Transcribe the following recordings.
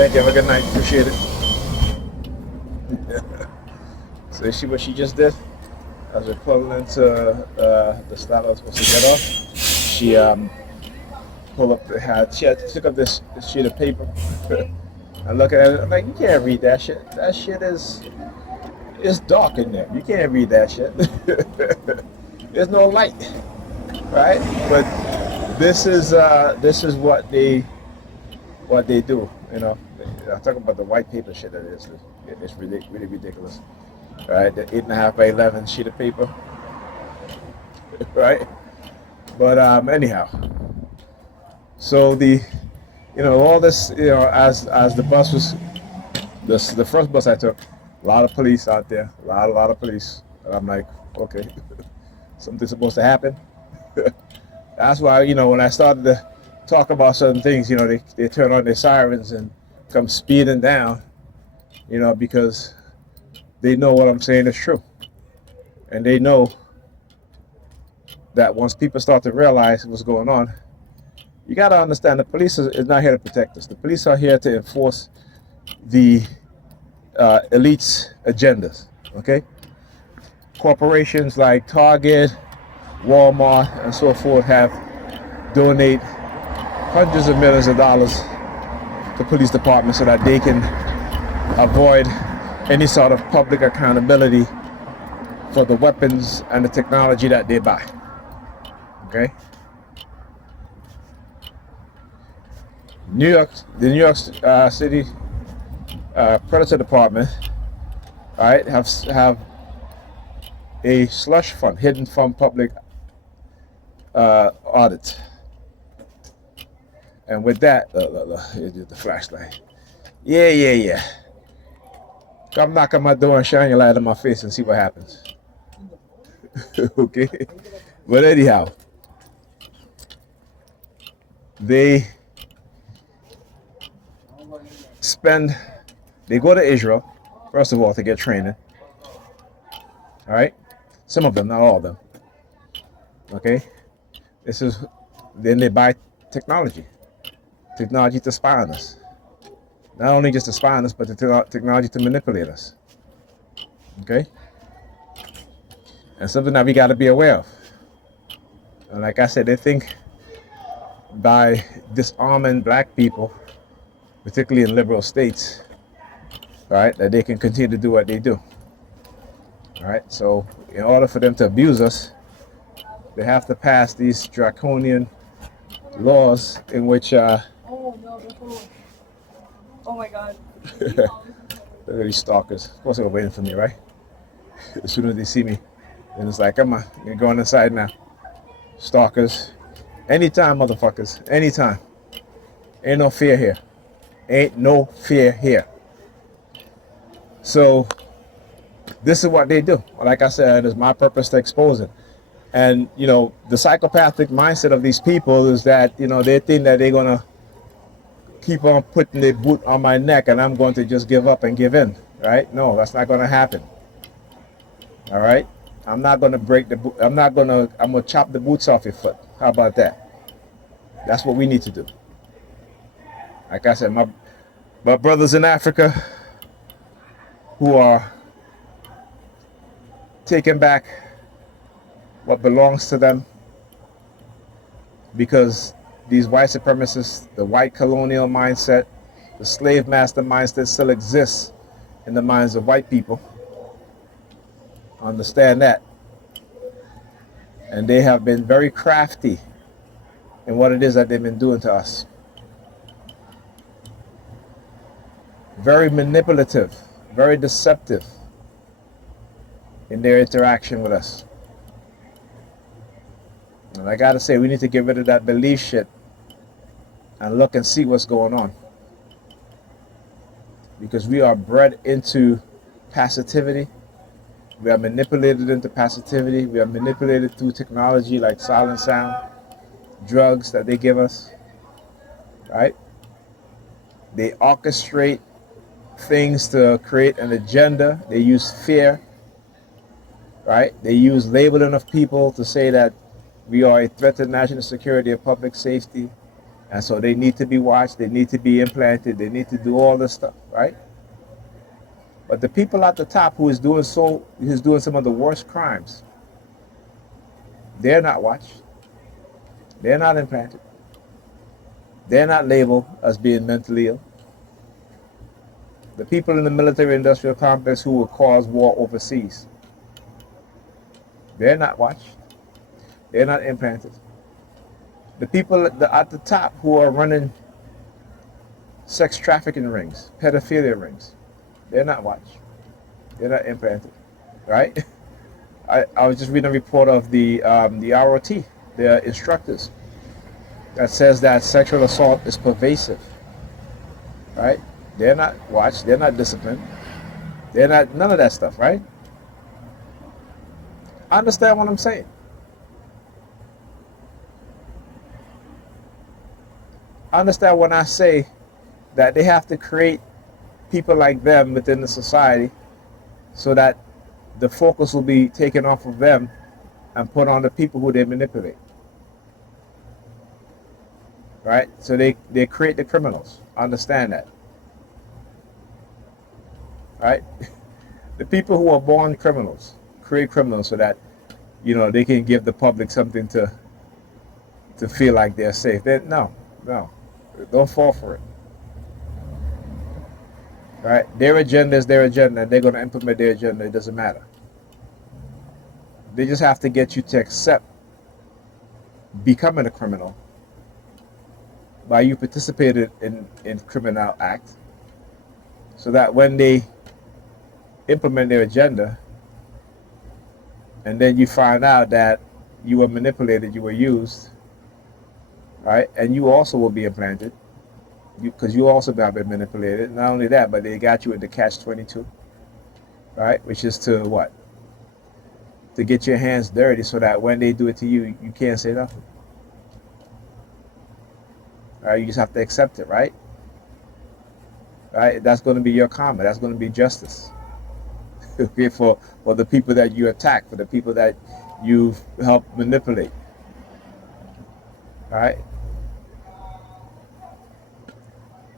Thank you. Have a good night. Appreciate it. So you see what she just did? As equivalent to the style I was supposed to get off. She pulled up the hat. She had, took up this sheet of paper. I look at it. I'm like, you can't read that shit. That shit is it's dark in there. You can't read that shit. There's no light, right? But this is what they do. You know, I'm talking about the white paper shit. That is, it's really really ridiculous, right? The 8.5 by 11 sheet of paper, right? But anyhow, so all this, as the bus was the first bus I took, a lot of police out there, a lot of police, and I'm like, okay, something's supposed to happen. That's why, when I started to talk about certain things, they turn on their sirens and come speeding down, because they know what I'm saying is true. And they know that once people start to realize what's going on, you got to understand the police is not here to protect us. The police are here to enforce the elites' agendas, okay? Corporations like Target, Walmart, and so forth have donate hundreds of millions of dollars to police departments so that they can avoid any sort of public accountability for the weapons and the technology that they buy. Okay? The New York City Predator Department, all right, have a slush fund hidden from public audit. And with that, the flashlight. Yeah. Come knock on my door and shine your light in my face and see what happens. Okay? But anyhow, they go to Israel, first of all, to get training. All right? Some of them, not all of them. Okay? Then they buy technology to spy on us. Not only just to spy on us, but the technology to manipulate us. Okay? And something that we got to be aware of. And like I said, they think by disarming black people, particularly in liberal states, right, that they can continue to do what they do. All right? So in order for them to abuse us, they have to pass these draconian laws in which oh my god. look at these stalkers. Of course they're waiting for me, right? As soon as they see me, then it's like, come on, you're going inside now. Stalkers. Anytime, motherfuckers. Anytime. Ain't no fear here. Ain't no fear here. So this is what they do. Like I said, it's my purpose to expose it. And, the psychopathic mindset of these people is that, they think that they're going to keep on putting their boot on my neck and I'm going to just give up and give in, right? No, that's not going to happen. All right? I'm not going to break the boot. I'm going to chop the boots off your foot. How about that? That's what we need to do. Like I said, my brothers in Africa who are taking back what belongs to them because these white supremacists, the white colonial mindset, the slave master mindset still exists in the minds of white people. Understand that. And they have been very crafty in what it is that they've been doing to us. Very manipulative, very deceptive in their interaction with us. And I gotta say, we need to get rid of that belief shit and look and see what's going on. Because we are bred into passivity. We are manipulated into passivity. We are manipulated through technology like silent sound, drugs that they give us, right? They orchestrate things to create an agenda. They use fear, right? They use labeling of people to say that we are a threat to national security and public safety. And so they need to be watched, they need to be implanted, they need to do all this stuff, right? But the people at the top who's doing some of the worst crimes, they're not watched, they're not implanted, they're not labeled as being mentally ill. The people in the military industrial complex who will cause war overseas, they're not watched, they're not implanted. The people at the top who are running sex trafficking rings, pedophilia rings, they're not watched, they're not implanted, right? I was just reading a report of the ROT, their instructors, that says that sexual assault is pervasive, right? They're not watched, they're not disciplined, they're not, none of that stuff, right? Understand what I'm saying? Understand when I say that they have to create people like them within the society so that the focus will be taken off of them and put on the people who they manipulate. Right? So they create the criminals. Understand that. Right? The people who are born criminals create criminals so that, they can give the public something to feel like they're safe. No. Don't fall for it. Right? Their agenda is their agenda, and they're going to implement their agenda. It doesn't matter. They just have to get you to accept becoming a criminal by you participated in criminal act, so that when they implement their agenda and then you find out that you were manipulated, you were used, right? And you also will be implanted, because you also have been manipulated. Not only that, but they got you into catch-22, right? Which is to what? To get your hands dirty so that when they do it to you, you can't say nothing. All right? You just have to accept it, right? Right? That's going to be your karma. That's going to be justice. Okay, for the people that you attack, for the people that you've helped manipulate. All right?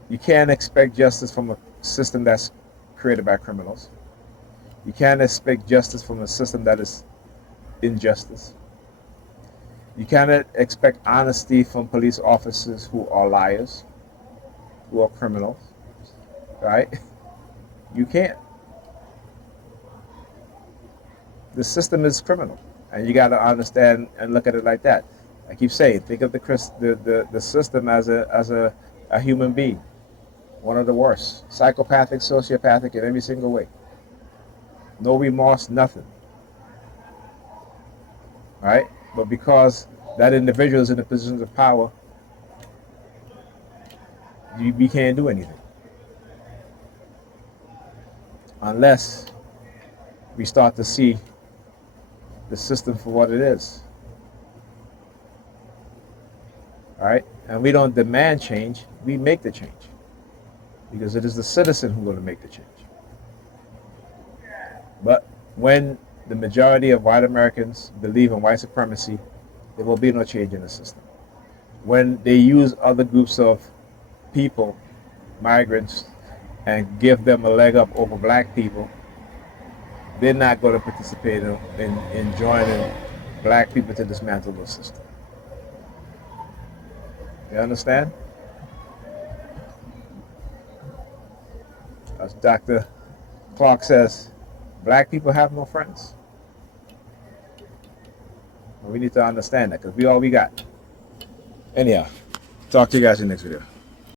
You can't expect justice from a system that's created by criminals. You can't expect justice from a system that is injustice. You cannot expect honesty from police officers who are liars, who are criminals, right? You can't. The system is criminal, and you got to understand and look at it like that. I keep saying, think of the system as a human being, one of the worst, psychopathic, sociopathic in every single way. No remorse, nothing. Right? But because that individual is in the positions of power, we can't do anything. Unless we start to see the system for what it is. All right? And we don't demand change, we make the change. Because it is the citizen who's going to make the change. But when the majority of white Americans believe in white supremacy, there will be no change in the system. When they use other groups of people, migrants, and give them a leg up over black people, they're not going to participate in joining black people to dismantle the system. You understand? As Dr. Clark says, black people have no friends. We need to understand that, because we all we got. Anyhow, talk to you guys in the next video.